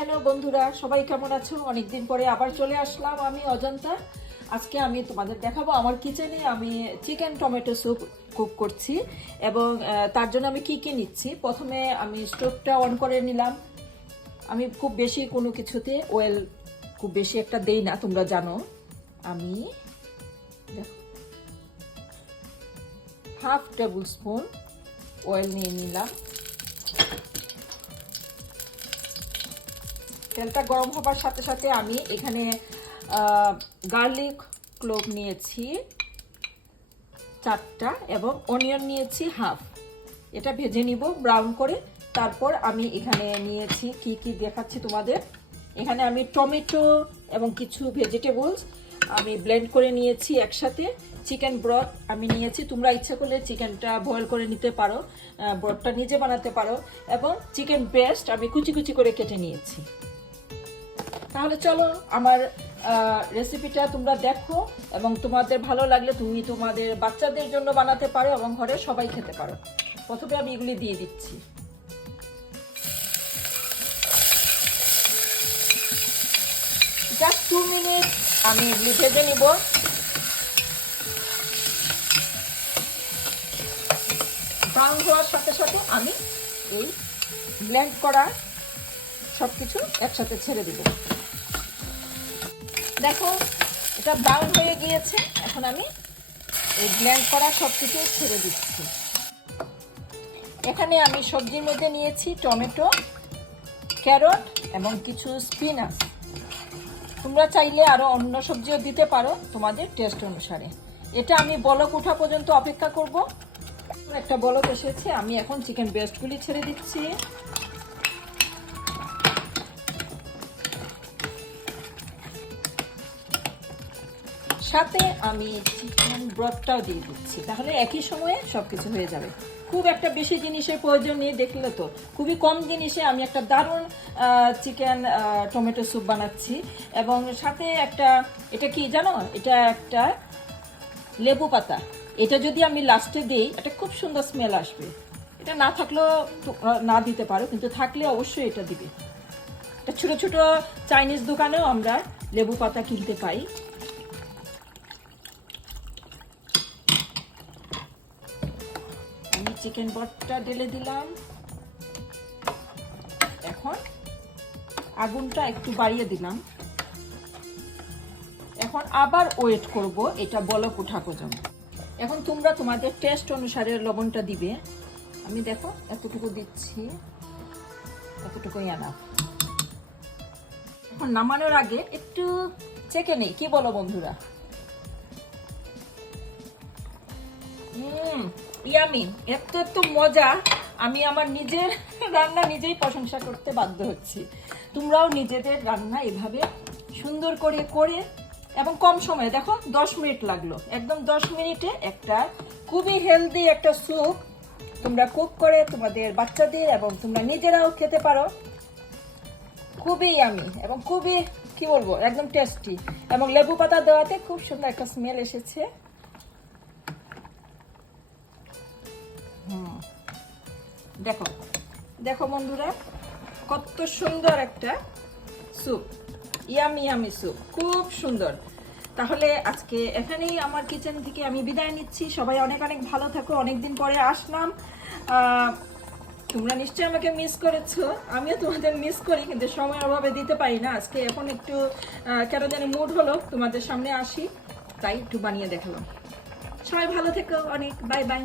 Hello বন্ধুরা, সবাই কেমন আছো? অনেকদিন পরে আবার চলে আসলাম আমি অজন্তা। আজকে আমি তোমাদের দেখাবো আমার কিচেনে আমি চিকেন টমেটো স্যুপ কুক করছি এবং তার জন্য আমি কি কি নিচ্ছি। প্রথমে আমি স্টোভটা অন করে নিলাম। আমি খুব বেশি কোনো কিছুতে অয়েল খুব বেশি একটা দেই না, তোমরা জানো। আমি হাফ টেবিল স্পুন অয়েল নিয়ে নিলাম। তেলটা গরম হবার সাথে সাথে আমি এখানে গার্লিক ক্লোভ নিয়েছি 4টা এবং অনিয়ন নিয়েছি হাফ। এটা ভেজে নিব ব্রাউন করে। তারপর আমি এখানে নিয়েছি কি কি দেখাচ্ছি তোমাদের। এখানে আমি টমেটো এবং কিছু ভেজিটেবলস আমি ব্লেন্ড করে নিয়েছি একসাথে। চিকেন ব্রথ আমি নিয়েছি, তোমরা ইচ্ছা করলে চিকেনটা বয়েল করে নিতে পারো, ব্রথটা নিজে বানাতে পারো। এবং চিকেন ব্রেস্ট আমি কুচি কুচি করে কেটে নিয়েছি। তাহলে চলো আমার রেসিপিটা তোমরা দেখো এবং তোমাদের ভালো লাগলে তুমি তোমাদের বাচ্চাদের জন্য বানাতে পারো এবং ঘরে সবাই খেতে পারো। প্রথমে আমি এগুলি দিয়ে দিচ্ছি। জাস্ট 2 মিনিট আমি এগুলি ভেজে নিব। ব্রাউন হওয়ার সাথে সাথে আমি এই ব্লেন্ড করা সবকিছু একসাথে ছেড়ে দিব। দেখো এটা ব্রাউন হয়ে গিয়েছে। এখন আমি এই ব্লেন্ড করা সবকিছু ছেড়ে দিচ্ছি। এখানে আমি সবজির মধ্যে নিয়েছি টমেটো, ক্যারট এবং কিছু স্পিনাচ। তোমরা চাইলে আরো অন্য সবজিও দিতে পারো তোমাদের টেস্ট অনুসারে। এটা আমি বলক ওঠা পর্যন্ত অপেক্ষা করব। একটা বলক এসেছে, আমি এখন চিকেন ব্রেস্টগুলি ছেড়ে দিচ্ছি। সাথে আমি চিকেন ব্রথটাও দিয়ে দিচ্ছি, তাহলে একই সময়ে সবকিছু হয়ে যাবে। খুব একটা বেশি জিনিসের প্রয়োজন নেই, দেখলে তো খুবই কম জিনিসে আমি একটা দারুণ চিকেন টমেটো স্যুপ বানাচ্ছি। এবং সাথে একটা, এটা কি জানো, এটা একটা লেবু পাতা। এটা যদি আমি লাস্টে দিই এটা খুব সুন্দর স্মেল আসবে। এটা না থাকলেও না দিতে পারো, কিন্তু থাকলে অবশ্যই এটা দিবে। এটা ছোট ছোট চাইনিজ দোকানেও আমরা লেবু পাতা কিনতে পাই। আমি চিকেন ব্রথটা ঢেলে দিলাম। এখন আগুনটা একটু বাড়িয়ে দিলাম। এখন আবার ওয়েট করব এটা বলক ওঠা পর্যন্ত। এখন তোমরা তোমাদের টেস্ট অনুসারে লবণটা দিবে। আমি দেখো এতটুকু দিচ্ছি, এতটুকুই আনা। এখন নামানোর আগে একটু চেখে নেই, কি বলো বন্ধুরা? ইয়ামি, এত এত মজা। আমি আমার নিজের রান্না নিজেই প্রশংসা করতে বাধ্য হচ্ছি। তোমরাও নিজেদের রান্না এভাবে সুন্দর করে করে এবং কম সময়ে, দেখো 10 মিনিট লাগলো, একদম 10 মিনিটে একটা খুবই হেলদি একটা স্যুপ তোমরা কুক করে তোমাদের বাচ্চাদের এবং তোমরা নিজেরাও খেতে পারো। খুবই ইয়ামি এবং খুবই, কি বলবো, একদম টেস্টি। এবং লেবু পাতা দেওয়াতে খুব সুন্দর একটা স্মেল এসেছে। দেখো দেখো বন্ধুরা, কত সুন্দর একটা স্যুপ, ইয়ামি ইয়ামি স্যুপ, খুব সুন্দর। তাহলে আজকে এখানেই আমার কিচেন থেকে আমি বিদায় নিচ্ছি। সবাই অনেক অনেক ভালো থাকো। অনেকদিন পরে আসলাম, তোমরা নিশ্চয়ই আমাকে মিস করেছো, আমিও তোমাদের মিস করি, কিন্তু সময়ের অভাবে দিতে পারি না। আজকে এখন একটু কেন জানি মুড হলো তোমাদের সামনে আসি, তাই একটু বানিয়ে দেখালাম। সবাই ভালো থেকো, অনেক বাই বাই।